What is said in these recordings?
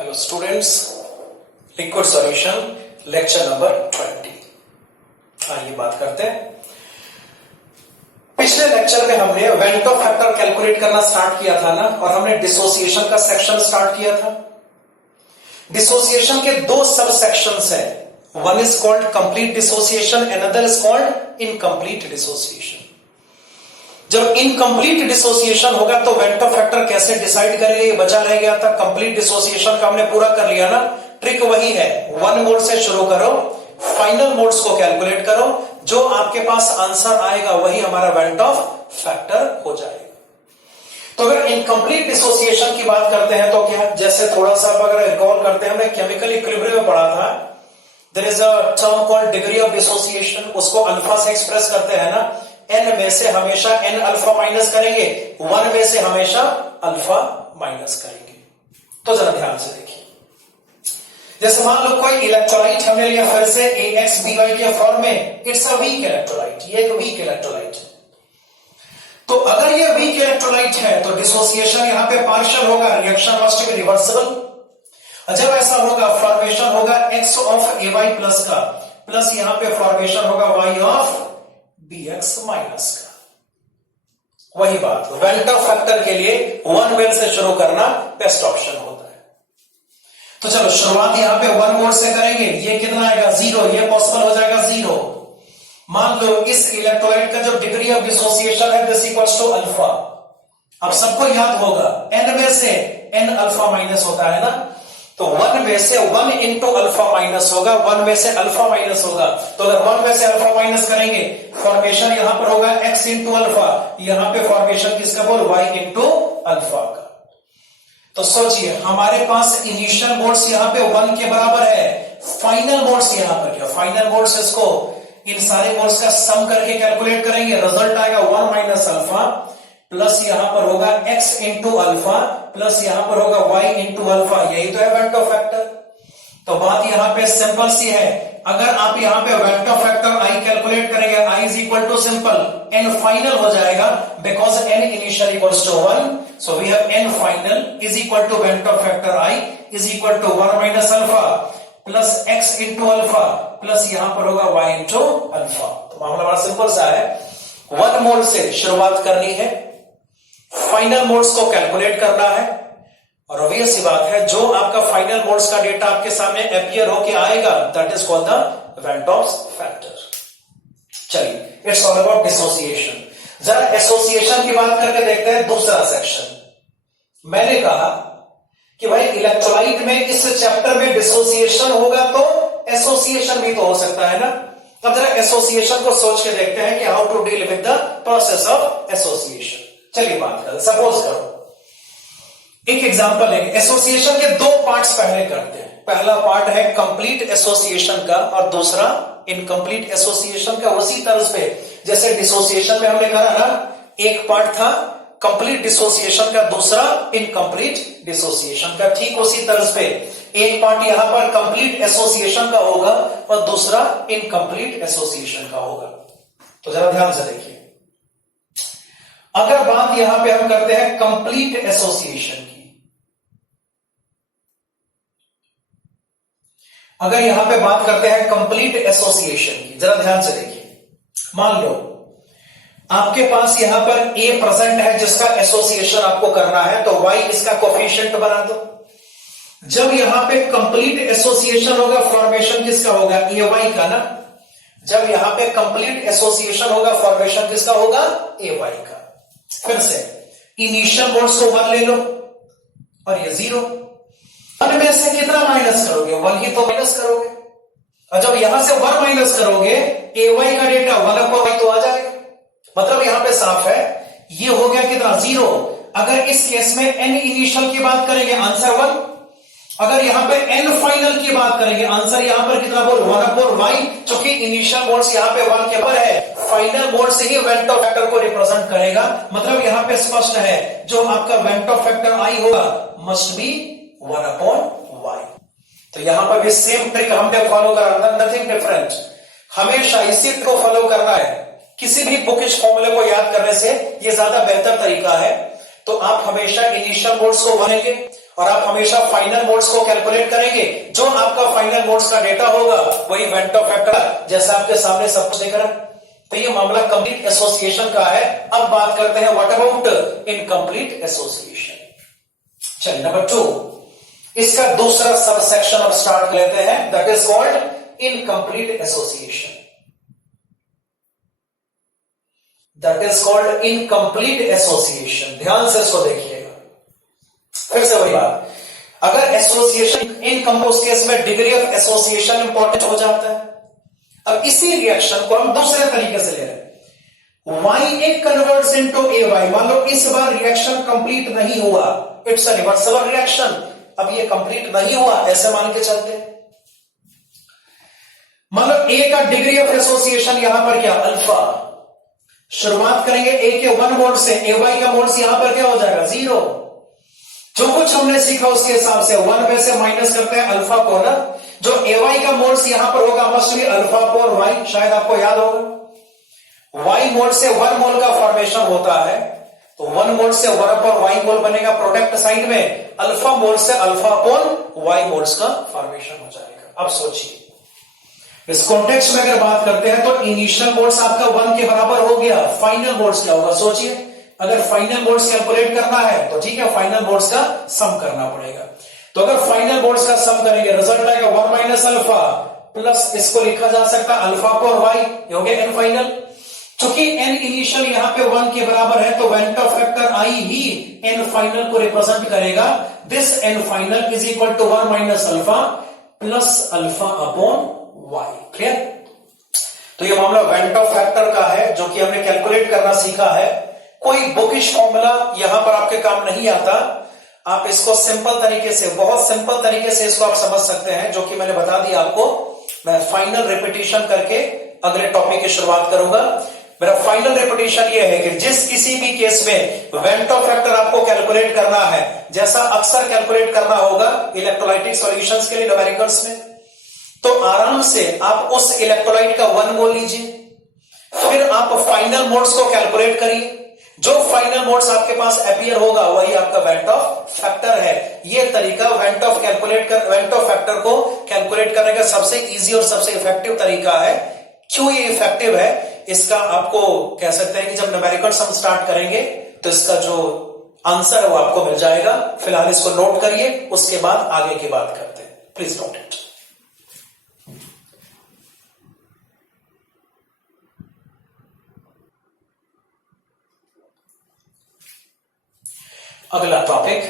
Hello students, liquid solution lecture number 20। आइए बात करते हैं। पिछले लेक्चर में हमने वेंटो फैक्टर कैलकुलेट करना स्टार्ट किया था ना, और हमने डिसोसिएशन का सेक्शन स्टार्ट किया था। डिसोसिएशन के दो सब सेक्शंस हैं, one is called complete dissociation, another is called incomplete dissociation. जब इनकम्प्लीट डिसोसिएशन होगा तो वेंटो फैक्टर कैसे डिसाइड करेंगे, बचा रह गया था। कंप्लीट डिसोसिएशन का हमने पूरा कर लिया ना। ट्रिक वही है, 1 मोड से शुरू करो, फाइनल मोड्स को कैलकुलेट करो, जो आपके पास आंसर आएगा वही हमारा वेंटो फैक्टर हो जाएगा। तो अगर इनकम्प्लीट डिसोसिएशन की बात करते हैं तो क्या, जैसे थोड़ा सा अगर रिकॉल करते हैं, हमने केमिकल इक्विलिब्रियम में पढ़ा था, there is a term called degree of dissociation. उसको अल्फा से एक्सप्रेस करते हैं ना। n में से हमेशा n अल्फा माइनस करेंगे, 1 में से हमेशा अल्फा माइनस करेंगे। तो जरा ध्यान से देखिए, जैसे मान लो कोई इलेक्ट्रोलाइट हमने लिया फिर से AXBY के फॉर्म में, इट्स अ वीक इलेक्ट्रोलाइट, ये एक वीक इलेक्ट्रोलाइट है। तो अगर ये वीक इलेक्ट्रोलाइट है तो डिसोसिएशन यहां पे पार्शियल होगा, रिएक्शन मस्ट बी रिवर्सिबल। जब ऐसा होगा फॉर्मेशन होगा X ऑफ AY प्लस का, प्लस यहां पे फॉर्मेशन होगा Y ऑफ BX माइनस का। वही बात, वेंटो फैक्टर के लिए 1 मोल से शुरू करना बेस्ट ऑप्शन होता है। तो चलो शुरुआत यहां पे 1 मोल से करेंगे। ये कितना आएगा, 0, ये पॉसिबल हो जाएगा 0। मान लो इस इलेक्ट्रोलाइट का जो डिग्री ऑफ डिसोसिएशन है दिस इक्वल्स टू अल्फा। अब सबको याद होगा n में से n अल्फा माइनस होता है ना, तो 1 में से 1 इंटू अल्फा माइनस होगा, 1 में से अल्फा माइनस होगा। तो अगर 1 में से अल्फा माइनस करेंगे, फॉर्मेशन यहां पर होगा x इंटू अल्फा, यहां पे फॉर्मेशन किसका बोल, y इंटू अल्फा का। तो सोचिए हमारे पास इनिशियल मोड्स यहां पे 1 के बराबर है, फाइनल मोड्स यहां पर क्या, फाइनल मोड्स इसको इन सारे मोड्स का सम करके कैलकुलेट करेंगे, रिजल्ट आएगा 1 माइनस अल्फा, प्लस यहां पर होगा x इंटू अल्फा, प्लस यहां पर होगा y इंटू अल्फा। यही तो है वेंटो फैक्टर। तो बात यहां पे सिंपल सी है, अगर आप यहां पे वेंटो फैक्टर i कैलकुलेट करेंगे, i is equal to simple n final हो जाएगा, because n initial equals to 1, so we have n final is equal to van't Hoff factor i is equal to 1 minus alpha plus x into alpha, plus यहां पर होगा y into alpha. तो मामला बड़ा simple सा है, 1 मोल से शुरुआत करनी है, फाइनल मोड्स को कैलकुलेट करना है, और ऑब्वियस सी बात है जो आपका फाइनल मोड्स का डेटा आपके सामने अपीयर होके आएगा that is called the Vento factor. चलिए, इट्स ऑल अबाउट डिसोसिएशन। जरा एसोसिएशन की बात करके देखते हैं, दूसरा सेक्शन। मैंने कहा कि भाई इलेक्ट्रोलाइट में इस चैप्टर में डिसोसिएशन होगा तो एसोसिएशन भी तो हो सकता है ना। अब जरा एसोसिएशन को सोच के देखते हैं कि how to deal with the process of association. चलिए बात करें, सपोज करो एक एग्जांपल है, एसोसिएशन के 2 पार्ट्स पहले करते हैं। पहला पार्ट है कंप्लीट एसोसिएशन का और दूसरा इनकम्प्लीट एसोसिएशन का। उसी तरह पे जैसे डिसोसिएशन में हमने कहा ना, एक पार्ट था कंप्लीट डिसोसिएशन का, दूसरा इनकम्प्लीट डिसोसिएशन का। ठीक उसी तरह पे एक पार्ट यहां पर कंप्लीट एसोसिएशन का होगा और दूसरा इनकम्प्लीट एसोसिएशन का होगा। तो जरा ध्यान से देखिए, अगर बात यहां पे हम करते हैं कंप्लीट एसोसिएशन की, अगर यहां पे बात करते हैं कंप्लीट एसोसिएशन की, जरा ध्यान से देखिए। मान लो आपके पास यहां पर A प्रेजेंट है जिसका एसोसिएशन आपको करना है, तो Y इसका कोफिशिएंट बना दो। जब यहां पे कंप्लीट एसोसिएशन होगा, फॉर्मेशन किसका होगा, AY का ना। जब यहां पे कंप्लीट एसोसिएशन होगा, फॉर्मेशन किसका होगा, AY का। फिर से इनिशियल मोड्स को 1 ले लो और ये 0। 1 में से कितना माइनस करोगे, 1 ही तो माइनस करोगे, और जब यहां से 1 माइनस करोगे AY का डेटा 1/y तो आ जाएगा। मतलब यहां पे साफ है, ये हो गया कितना, 0। अगर इस केस में n इनिशियल की बात करेंगे आंसर 1, अगर यहां पे n फाइनल की बात करेंगे आंसर यहां पर कितना बोल, 1/y। चूंकि इनिशियल मोड्स यहां पे 1 के ऊपर है, फाइनल मोड से ही वेंटो फैक्टर को रिप्रेजेंट करेगा। मतलब यहां पे स्पष्ट है जो आपका वेंटो फैक्टर i होगा मस्ट बी 1/y। तो यहां पर भी सेम ट्रिक हमने फॉलो करा, नथिंग डिफरेंट। हमेशा इसी ट्रिक को फॉलो करना है। किसी भी बुकिश फॉर्मूले को याद करने से यह ज्यादा बेहतर तरीका है। तो आप हमेशा इनिशियल मोड्स को भरेंगे और आप हमेशा फाइनल मोड्स को कैलकुलेट करेंगे। जो आपका फाइनल मोड्स का डेटा होगा वही वेंटो फैक्टर, जैसा आपके सामने सब कुछ दिख रहा है। तो ये मामला कंप्लीट एसोसिएशन का है। अब बात करते हैं व्हाट अबाउट इनकम्प्लीट एसोसिएशन। चलिए नंबर 2, इसका दूसरा सब सेक्शन अब स्टार्ट लेते हैं, that is called incomplete association. That is called incomplete association. ध्यान से इसको देखिएगा। फिर से वही बात, अगर एसोसिएशन इनकम्प्लीट, उस केस में डिग्री ऑफ एसोसिएशन इंपॉर्टेंट हो जाता है। अब इसी रिएक्शन को हम दूसरे तरीके से ले रहे हैं, YA कन्वर्ट्स इनटू AY। मान लो इस बार रिएक्शन कंप्लीट नहीं हुआ, इट्स अ रिवर्सिबल रिएक्शन। अब ये कंप्लीट नहीं हुआ ऐसे मान के चलते, मान लो A का डिग्री ऑफ एसोसिएशन यहां पर क्या, अल्फा। शुरुआत करेंगे A के 1 मोल से, AY का मोल्स यहां पर क्या हो जाएगा, 0। जो कुछ हमने सीखा उसके हिसाब से 1 में से माइनस करते हैं अल्फा को ना, जो AY का मोल्स यहां पर होगा must be alpha upon Y, शायद आपको याद होगा। Y मोल से 1 मोल का फॉर्मेशन होता है, तो 1 मोल से 1 अपॉन Y मोल बनेगा प्रोडक्ट साइड में, अल्फा मोल से अल्फा अपॉन Y मोल्स का फॉर्मेशन हो जाएगा। अब सोचिए इस कॉन्टेक्स्ट में अगर बात करते हैं तो इनिशियल मोल्स आपका 1 के बराबर हो गया, फाइनल मोल्स क्या होगा सोचिए। अगर फाइनल मोल्स कैलकुलेट करना है तो ठीक है, फाइनल मोल्स का सम करना पड़ेगा। तो अगर फाइनल मोल्स का सम करेंगे रिजल्ट आएगा 1 माइनस अल्फा प्लस, इसको लिखा जा सकता है अल्फा पर Y, ये हो गया एन फाइनल। चूंकि एन इनिशियल यहां पे 1 के बराबर है तो वेंटो फैक्टर I ही एन फाइनल को रिप्रेजेंट करेगा। This N final is equal to 1 minus alpha plus alpha upon Y। Clear? तो ये मामला वेंटो फैक्टर का है जो कि हमने कैलकुलेट करना सीखा है। कोई बुकिश फॉर्मूला यहां पर आपके काम नहीं आता। आप इसको सिंपल तरीके से, बहुत सिंपल तरीके से इसको आप समझ सकते हैं, जो कि मैंने बता दिया आपको। मैं फाइनल रिपीटिशन करके अगले टॉपिक की शुरुआत करूंगा। मेरा फाइनल रिपीटिशन ये है कि जिस किसी भी केस में वेंटो फैक्टर आपको कैलकुलेट करना है, जैसा अक्सर कैलकुलेट करना होगा इलेक्ट्रोलाइटिक सॉल्यूशंस के लिए न्यूमेरिकल्स में, तो आराम से आप उस इलेक्ट्रोलाइट का 1 मोल लीजिए, फिर आप फाइनल मोड्स को कैलकुलेट करिए। जो फाइनल मोड्स आपके पास अपीयर होगा वही आपका वेंटो फैक्टर है। यह तरीका वेंटो फैक्टर को कैलकुलेट करने का सबसे इजी और सबसे इफेक्टिव तरीका है। क्यों ये इफेक्टिव है, इसका आपको कह सकते हैं कि जब न्यूमेरिकल्स हम स्टार्ट करेंगे तो इसका जो आंसर है वो आपको मिल जाएगा। फिलहाल इसको नोट करिए, उसके बाद आगे की बात करते हैं। Please note it. अगला topic,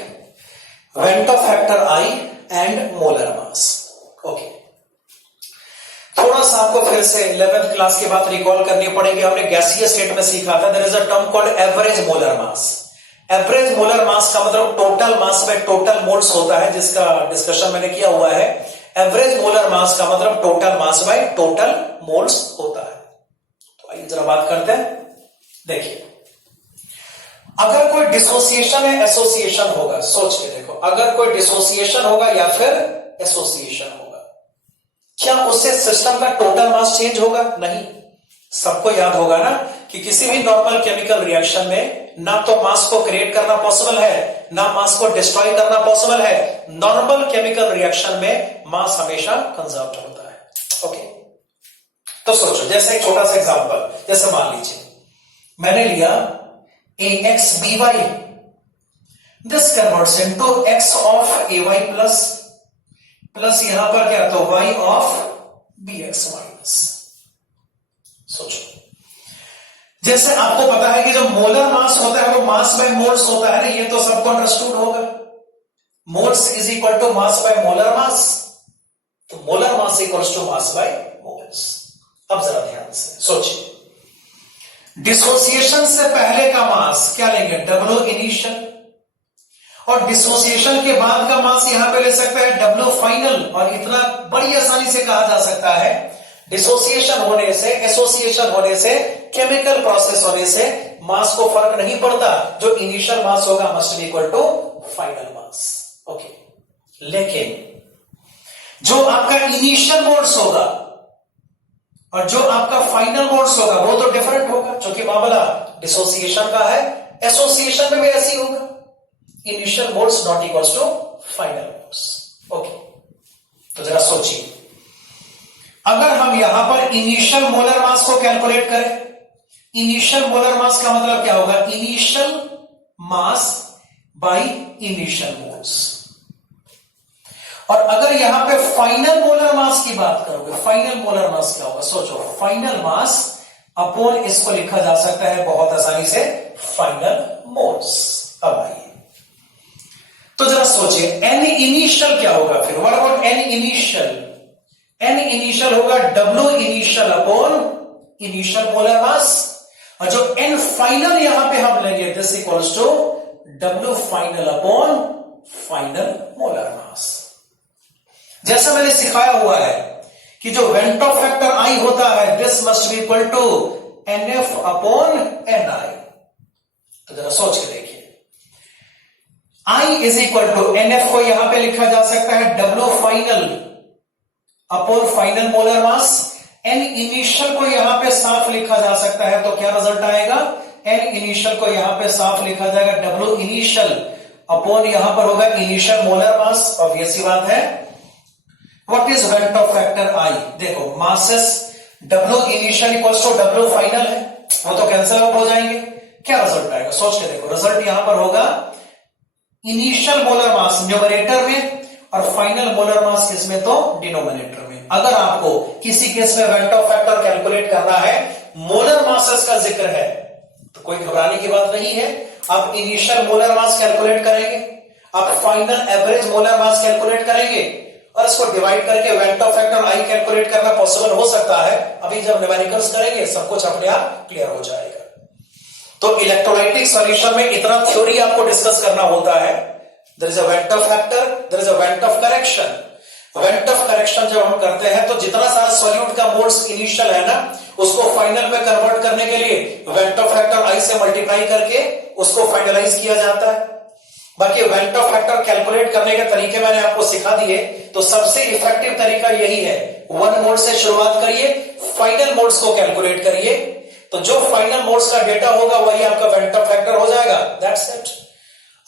van't Hoff factor I and molar mass. Okay, थोड़ा सा आपको फिर से 11th क्लास के बाद रिकॉल करनी पड़ेगी। हमने गैसीय स्टेट में सीखा था, there is a term called average molar mass. Average molar mass का मतलब टोटल मास में टोटल मोल्स होता है, जिसका डिस्कशन मैंने किया हुआ है। एवरेज मोलर मास का मतलब total mass by total moles होता है। तो आइए जरा बात करते हैं। देखिए, अगर कोई डिसोसिएशन है एसोसिएशन होगा, सोच के देखो, अगर कोई डिसोसिएशन होगा या फिर एसोसिएशन होगा, क्या उससे सिस्टम का टोटल मास चेंज होगा? नहीं। सबको याद होगा ना कि किसी भी नॉर्मल केमिकल रिएक्शन में ना तो मास को क्रिएट करना पॉसिबल है, ना मास को डिस्ट्रॉय करना पॉसिबल है। नॉर्मल केमिकल रिएक्शन में मास हमेशा कंजर्व होता है। ओके, तो सोचो, जैसे एक छोटा सा एग्जांपल, जैसे मान लीजिए मैंने लिया AXBY, this converts into X of AY plus यहां पर क्या, तो Y of BX माइनस। सोचो, जैसे आपको पता है कि जो मोलर मास होता है वो मास बाय मोल्स होता है ना, ये तो सबको अंडरस्टूड होगा। Moles is equal to mass by molar mass, तो molar mass equals to mass by moles. अब जरा ध्यान से सोचिए, डिसोसिएशन से पहले का मास क्या लेंगे, W इनिशियल, और डिसोसिएशन के बाद का मास यहां पे ले सकते हैं W फाइनल। और इतना बड़ी आसानी से कहा जा सकता है, डिसोसिएशन होने से, एसोसिएशन होने से, केमिकल प्रोसेस होने से मास को फर्क नहीं पड़ता। जो इनिशियल मास होगा must be equal to final mass. Okay, लेकिन जो आपका इनिशियल मोड्स होगा और जो आपका फाइनल मोड्स होगा वो तो डिफरेंट होगा, क्योंकि मामला डिसोसिएशन का है। एसोसिएशन में भी ऐसी होगा, initial modes not equals to final moles. Okay, तो जरा सोचिए, अगर हम यहां पर इनिशियल मोलर मास को कैलकुलेट करें, इनिशियल मोलर मास का मतलब क्या होगा? Initial mass by initial moles. और अगर यहां पे फाइनल मोलर मास की बात करोगे, फाइनल मोलर मास क्या होगा? सोचो, फाइनल मास अपॉन इसको लिखा जा सकता है बहुत आसानी से फाइनल मोल्स। अब आइए, तो जरा सोचिए, एन इनिशियल क्या होगा फिर? What about an initial? An initial होगा W initial upon initial molar mass, और जो एन फाइनल यहां पे हम लेंगे this equals to W final upon final molar mass. जैसा मैंने सिखाया हुआ है कि जो वेंटो फैक्टर I होता है this must be equal to NF upon NI। तो जरा सोच के देखिए, I is equal to NF को यहां पे लिखा जा सकता है W final upon final molar mass, N initial को यहां पे साफ लिखा जा सकता है, तो क्या रिजल्ट आएगा? N इनिशियल को यहां पे साफ लिखा जाएगा W इनिशियल अपॉन यहां पर होगा इनिशियल मोलर मास। ऑब्वियस सी बात है, what is van't Hoff factor I? देखो, masses W initial equals to W final है, वो तो कैंसिल आउट हो जाएंगे। क्या रिजल्ट आएगा? सोच के देखो, रिजल्ट यहां पर होगा इनिशियल मोलर मास न्यूमरेटर में और फाइनल मोलर मास किसमें? तो डिनोमिनेटर में। अगर आपको किसी केस में वेंटो फैक्टर कैलकुलेट करना है, मोलर मासेस का जिक्र है, तो कोई घबराने की बात नहीं है। आप इनिशियल मोलर मास कैलकुलेट करेंगे, आप final average molar mass calculate करेंगे, और इसको डिवाइड करके वेंटो फैक्टर I कैलकुलेट करना पॉसिबल हो सकता है। अभी जब न्यूमेरिकल्स करेंगे सब कुछ अपने आप क्लियर हो जाएगा। तो इलेक्ट्रोलाइटिक सॉल्यूशन में इतना थ्योरी आपको डिस्कस करना होता है। There is a van't Hoff factor, there is a van't Hoff correction. Van't Hoff correction जब हम करते हैं तो जितना सारा सॉल्यूट का मोल्स इनिशियल है ना, उसको फाइनल में कन्वर्ट करने के लिए वेंट ऑफ फैक्टर I से मल्टीप्लाई करके उसको फाइनलाइज किया जाता है। बाकी वेंट ऑफ फैक्टर कैलकुलेट करने के तरीके मैंने आपको सिखा दिए, तो सबसे इफेक्टिव तरीका यही है, 1 मोल से शुरुआत करिए, फाइनल मोल्स को कैलकुलेट करिए, तो जो फाइनल मोल्स का डेटा होगा वही आपका वेंट ऑफ फैक्टर हो जाएगा। That's it.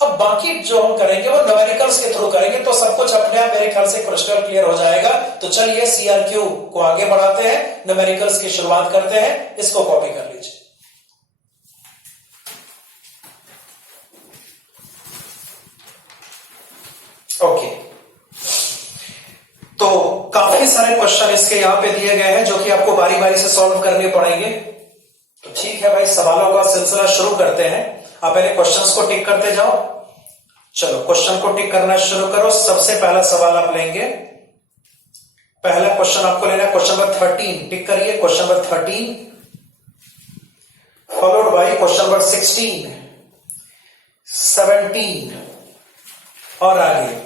अब बाकी जो हम करेंगे वो न्यूमेरिकल्स के थ्रू करेंगे, तो सब कुछ अपने आप मेरे ख्याल से क्रिस्टल क्लियर हो जाएगा। तो चलिए CRQ को आगे बढ़ाते हैं, न्यूमेरिकल्स की शुरुआत करते हैं। इसको कॉपी कर लीजिए। ओके, तो काफी सारे क्वेश्चन इसके यहां पे दिए गए हैं जो कि आपको बारी बारी से सॉल्व करने पड़ेंगे। तो ठीक है भाई, सवालों का सिलसिला शुरू करते हैं। आप पहले क्वेश्चंस को टिक करते जाओ। चलो, क्वेश्चन को टिक करना शुरू करो। सबसे पहला सवाल आप लेंगे, पहला क्वेश्चन आपको लेना है क्वेश्चन नंबर 13। टिक करिए question number 13, followed by question number 16, 17 और आगे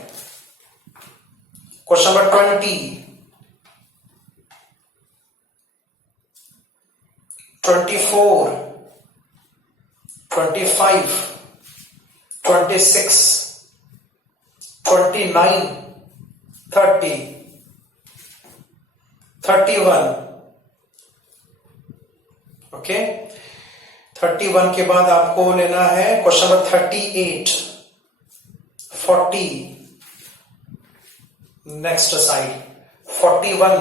क्वेश्चन नंबर 20, 24, 25, 26, 29, 30, 31। ओके, 31 के बाद आपको लेना है क्वेश्चन नंबर 38, 40, नेक्स्ट साइड 41,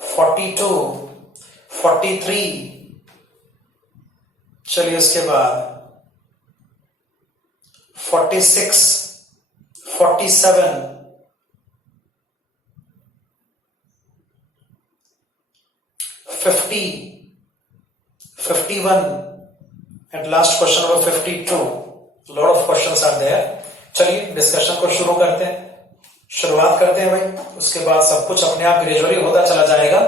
42, 43। चलिए उसके बाद 46, 47, 50, 51 and last question number 52। Lot of questions are there. चलिए डिस्कशन को शुरू करते हैं, शुरुआत करते हैं भाई। उसके बाद सब कुछ अपने आप ग्रेजुअली होता चला जाएगा।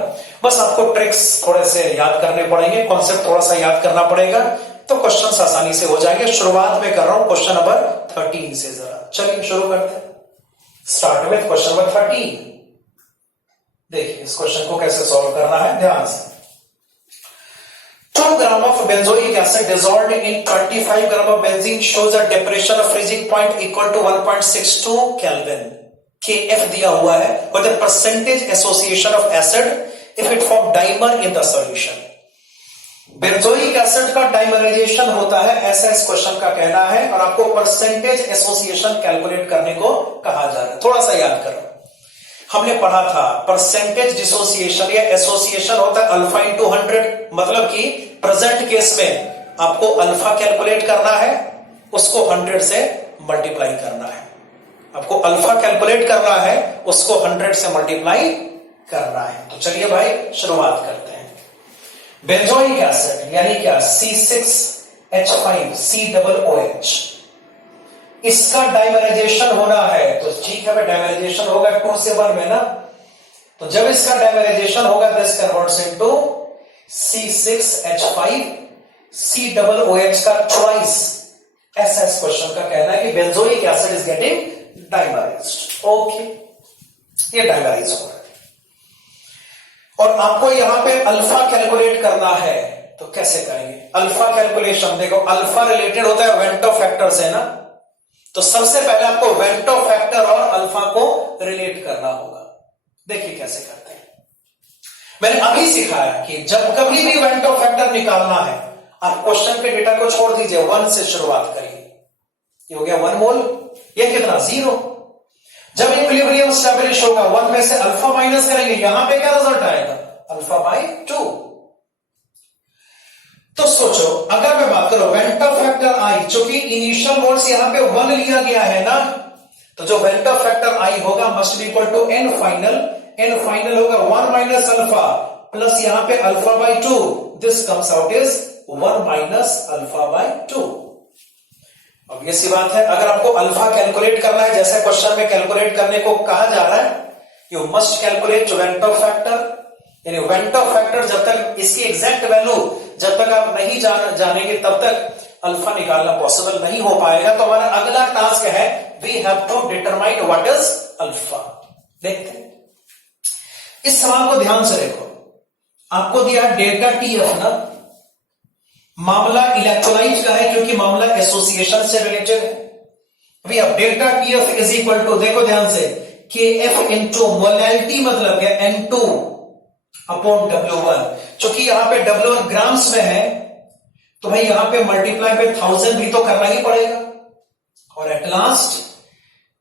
बस आपको ट्रिक्स थोड़े से याद करने पड़ेंगे, कॉन्सेप्ट थोड़ा सा याद करना पड़ेगा, तो क्वेश्चंस आसानी से हो जाएंगे। शुरुआत में कर रहा हूं क्वेश्चन नंबर 13 से। जरा चलिए शुरू करते हैं। Start with question number 13। देखिए इस क्वेश्चन को कैसे सॉल्व करना है, ध्यान से। 2 ग्राम of benzoic acid dissolved in 25 gram of benzene shows a depression of freezing point equal to 1.62 Kelvin. Kf दिया हुआ है, or the percentage association of acid if it form dimer in the solution. Benzoic acid का dimerisation होता है, ऐसा इस question का कहना है, और आपको परसेंटेज एसोसिएशन कैलकुलेट करने को कहा जा रहा है। थोड़ा सा याद करो, हमने पढ़ा था परसेंटेज डिसोसिएशन या एसोसिएशन होता है अल्फा इंटू 100, मतलब कि प्रेजेंट केस में आपको अल्फा कैलकुलेट करना है, उसको 100 से मल्टीप्लाई करना है। आपको अल्फा कैलकुलेट करना है, उसको 100 से मल्टीप्लाई करना है। तो चलिए भाई शुरुआत करते हैं। बेंजोइक एसिड यानी क्या, C6H5COOH, इसका डाइमराइजेशन होना है, तो ठीक है भाई, डाइमराइजेशन होगा 2 से 1 में ना, तो जब इसका डाइमराइजेशन होगा दिस कन्वर्ट्स इनटू C6H5COOH का ट्वाइस, ऐसा इस क्वेश्चन का कहना है कि benzoic acid is getting dimerized. Okay, ये डाइमराइज हो रहा है, और आपको यहां पे अल्फा कैलकुलेट करना है, तो कैसे करेंगे अल्फा कैलकुलेशन? देखो, अल्फा रिलेटेड होता है वेंटो फैक्टर से ना, तो सबसे पहले आपको वेंटो फैक्टर और अल्फा को रिलेट करना होगा। देखिए कैसे करते हैं। मैंने अभी सिखाया कि जब कभी भी वेंटो फैक्टर निकालना है, आप क्वेश्चन के डेटा को छोड़ दीजिए, 1 से शुरुआत करिए। ये हो गया 1 मोल, ये कितना 0। जब इक्विलिब्रियम स्टैब्लिश होगा, 1 में से अल्फा माइनस करेंगे, यहां पे क्या रिजल्ट आएगा, अल्फा बाई 2। तो सोचो, अगर मैं बात करूं वेंटो फैक्टर आई, चूंकि इनिशियल मोल्स यहां पे 1 लिया गया है ना, तो जो वेंटो फैक्टर आई होगा must be equal to n final. n final होगा 1 माइनस अल्फा प्लस यहां पे alpha by 2, this comes out is 1 minus alpha by 2। अब ये सी बात है, अगर आपको अल्फा कैलकुलेट करना है, जैसे क्वेश्चन में कैलकुलेट करने को कहा जा रहा है, you must calculate Vento factor, यानी वेंटो फैक्टर जब तक इसकी एग्जैक्ट वैल्यू जब तक आप नहीं जानेंगे तब तक अल्फा निकालना पॉसिबल नहीं हो पाएगा। तो हमारा अगला टास्क है, we have to determine what is alpha. देखते हैं इस सवाल को, ध्यान से देखो। आपको दिया है डेल्टा TF ना, मामला इलेक्ट्रोलाइट का है क्योंकि मामला एसोसिएशन से रिलेटेड है। अभी अब delta TF is equal to, देखो ध्यान से, KF इंटू मोलैलिटी मतलब क्या, N2 अपॉन W1। चूंकि यहां पे W1 ग्राम्स में है, तो भाई यहां पे मल्टीप्लाई पे 1000 भी तो करना ही पड़ेगा, और एट लास्ट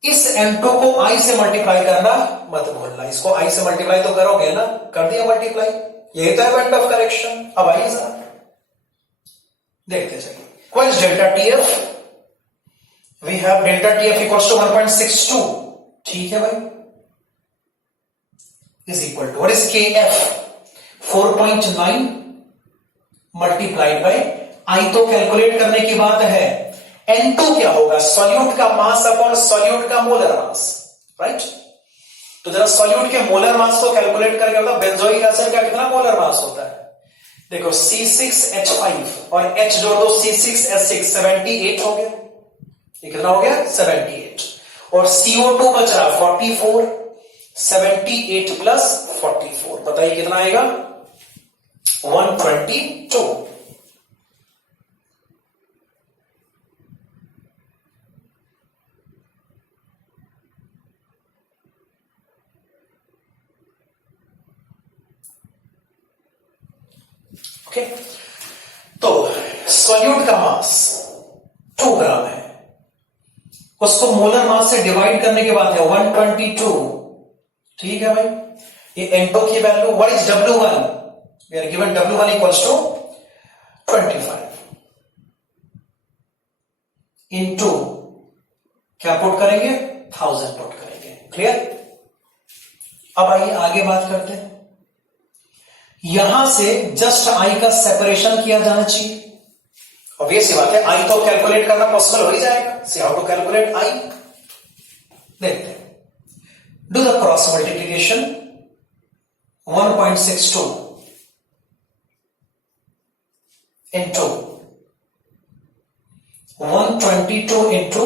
इस N2 को I से मल्टीप्लाई करना मत भूलना। इसको I से मल्टीप्लाई तो करोगे ना, कर दिया मल्टीप्लाई, यही तो है पॉइंट ऑफ करेक्शन। अब आइए साहब देखते चलिए, what is delta TF? We have delta TF equals to 1.62, ठीक है भाई, is equal to what is KF? 4.9 multiplied by I तो कैलकुलेट करने की बात है, N2 क्या होगा, सॉल्यूट का मास अपॉन सॉल्यूट का मोलर मास, राइट? तो जरा सॉल्यूट के मोलर मास को कैलकुलेट करके बताओ बेंजोइक एसिड का कितना मोलर मास होता है। देखो C6H5 और H जोड़ दो, C6H6 78 हो गया, ये कितना हो गया 78, और CO2 बच रहा 44, 78 प्लस 44 बताइए कितना आएगा 122। ओके, तो सॉल्यूट का मास 2 ग्राम है, उसको मोलर मास से डिवाइड करने के बाद है 122, ठीक है भाई। ये N2 की value, what is W1? We are given W1 equals to 25 into क्या पुट करेंगे 1000 पुट करेंगे, क्लियर। अब आइए आगे बात करते हैं। यहां से जस्ट I का सेपरेशन किया जाना चाहिए, ऑब्वियस सी बात है, I तो कैलकुलेट करना पॉसिबल हो ही जाएगा। See how to calculate I, देखते हैं। Do the cross multiplication, 1.62 into 122 into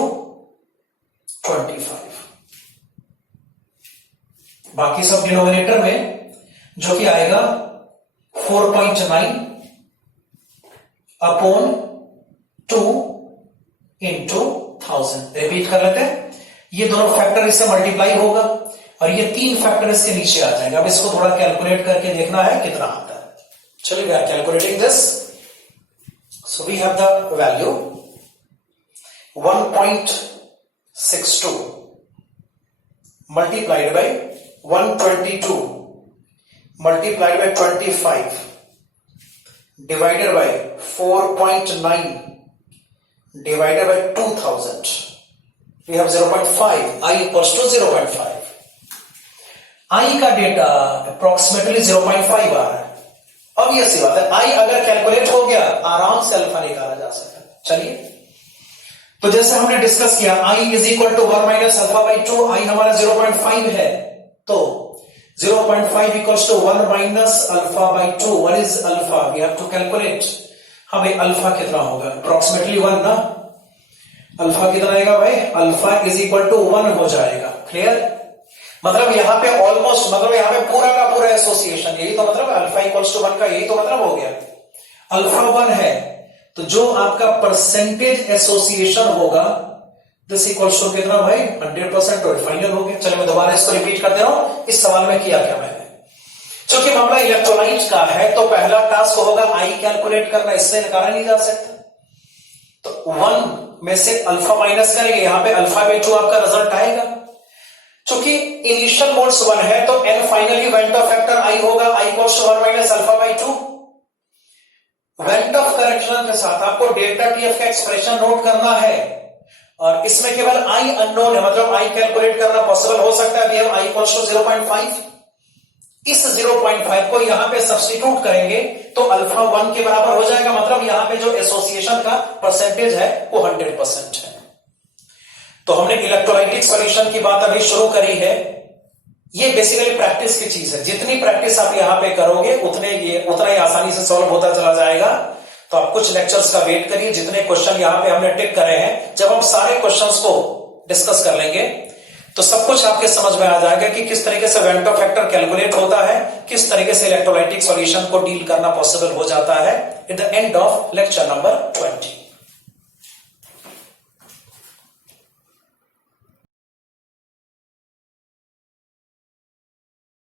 25, बाकी सब डिनोमिनेटर में जो कि आएगा 4.9 अपॉन 2 इंटू 1000। रिपीट कर लेते हैं, ये दोनों फैक्टर इससे मल्टीप्लाई होगा और ये 3 फैक्टर इसके नीचे आ जाएंगे। अब इसको थोड़ा कैलकुलेट करके देखना है कितना आता है। चलिए we are calculating this. So we have the value 1.62 multiplied by 122 multiplied by 25 divided by 4.9 divided by 2000. We have 0.5. I equals to 0.5. I का डेटा अप्रोक्सीमेटली 0.5 आ रहा है. ऑब्वियस सी बात है, I अगर कैलकुलेट हो गया आराम से अल्फा निकाला जा सकता है. चलिए, तो जैसे हमने डिस्कस किया I is equal to 1 minus alpha by 2. I हमारा 0.5 है, तो 0.5 equals to 1 minus alpha by 2. What is alpha? We have to calculate. हमें अल्फा कितना होगा? अप्रोक्सीमेटली 1 ना. अल्फा कितना आएगा भाई? अल्फा इज इक्वल टू 1 हो जाएगा. क्लियर? मतलब यहां पे ऑलमोस्ट, मतलब यहां पे पूरा का पूरा एसोसिएशन, यही तो मतलब अल्फा इक्वल्स टू 1 का यही तो मतलब हो गया. अल्फा 1 है, तो जो आपका परसेंटेज एसोसिएशन होगा दिस इक्वल्स टू कितना भाई? 100%. और फाइनल हो गया. चलिए मैं दोबारा इसको रिपीट कर दे रहा हूं. इस सवाल में किया क्या मैंने? क्योंकि मामला इलेक्ट्रोलाइट का है तो पहला टास्क होगा आई कैलकुलेट करना, इससे नकारा नहीं जा सकता. तो 1 में से अल्फा माइनस करेंगे, यहां पे अल्फा बाई 2 आपका रिजल्ट आएगा. क्योंकि इनिशियल मोड्स 1 है तो n finally van't Hoff factor i होगा. i equals to 1 minus alpha by 2. Van't Hoff correction के साथ आपको डेल्टा टीएफ का एक्सप्रेशन नोट करना है और इसमें केवल i अननोन है, मतलब i कैलकुलेट करना पॉसिबल हो सकता है. i equals to 0.5. इस 0.5 को यहां पे सब्स्टिट्यूट करेंगे तो अल्फा 1 के बराबर हो जाएगा. मतलब यहां पे जो एसोसिएशन का परसेंटेज है वो 100% है. तो हमने इलेक्ट्रोलाइटिक सॉल्यूशन की बात अभी शुरू करी है. ये बेसिकली प्रैक्टिस की चीज है. जितनी प्रैक्टिस आप यहां पे करोगे उतना ही आसानी से सॉल्व होता चला जाएगा. तो आप कुछ लेक्चर्स का वेट करिए. जितने क्वेश्चन यहां पे हमने टिक करे हैं, जब हम सारे क्वेश्चंस को डिस्कस कर लेंगे तो सब कुछ आपके समझ में आ जाएगा कि किस तरीके से वेंट ऑफ फैक्टर कैलकुलेट होता है, किस तरीके से इलेक्ट्रोलाइटिक सॉल्यूशन को डील करना पॉसिबल हो जाता है. At the end of lecture number 20.